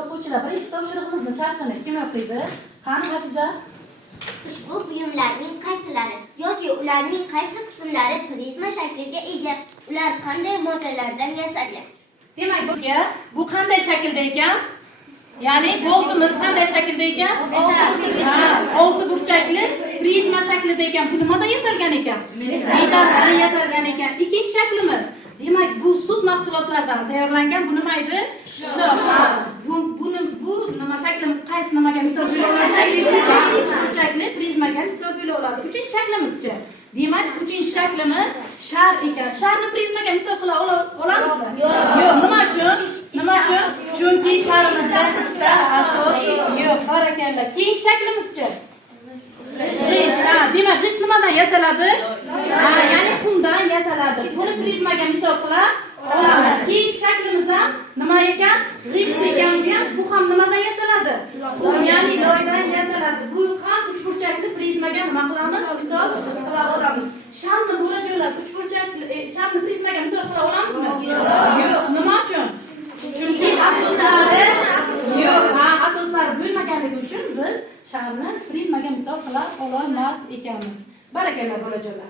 O'quvchilar, birinchi topshirig'imizni sharhini kim o'qiydi? Qani Hafiza? Ushbu buyumlarning qaysilari yoki ularning qaysi qismlari prizma shakliga ega? Ular qanday moddalardan yasalgan? Demak, bizga bu qanday shaklda ekan? Ya'ni boltimiz qanday shaklda ekan? Olti burchakli prizma shaklida ekan. Bu nimadan yasalgan ekan? Metalldan yasalgan ekan. Ikkinchi shaklimiz. Demak, bu sut mahsulotlaridan tayyorlangan. Bu nima edi? Bu nima shaklimiz qaysi nimaga misol bo'la burchakli prizmaga misol bo'la oladi. Uchinchi shaklimizchi. Demak, uchinchi shaklimiz shar ekan. Sharni prizmaga misol qila olamizmi? Yo'q. Nima uchun? Nima uchun? Chunki sharimizda ikkita asos yo'q. Barakalla. Keyingi shaklimizchi. G'isht. Demak, g'isht nimadan yasaladi? Ya'ni qumdan yasaladi. Buni prizmaga misol qila olamiz. Keyingi shaklimiz ham nima ekan? G'isht ekan. Bu ham nimadan yasaladi? Ya'ni loydan yasaladi. Bu ham uchburchakli prizmaga nima qilamiz? Misol qila olamiz. Shamni bo'lajo'lab uchburchakli shamni prizmaga misol qila olamizmi? Yo'q. Nima uchun? Chunki asoslari yo'q. Asoslari bo'lmaganligi uchun biz sharni prizmaga misol qila olmas ekanmiz. Barakalla bo'lajo'lar.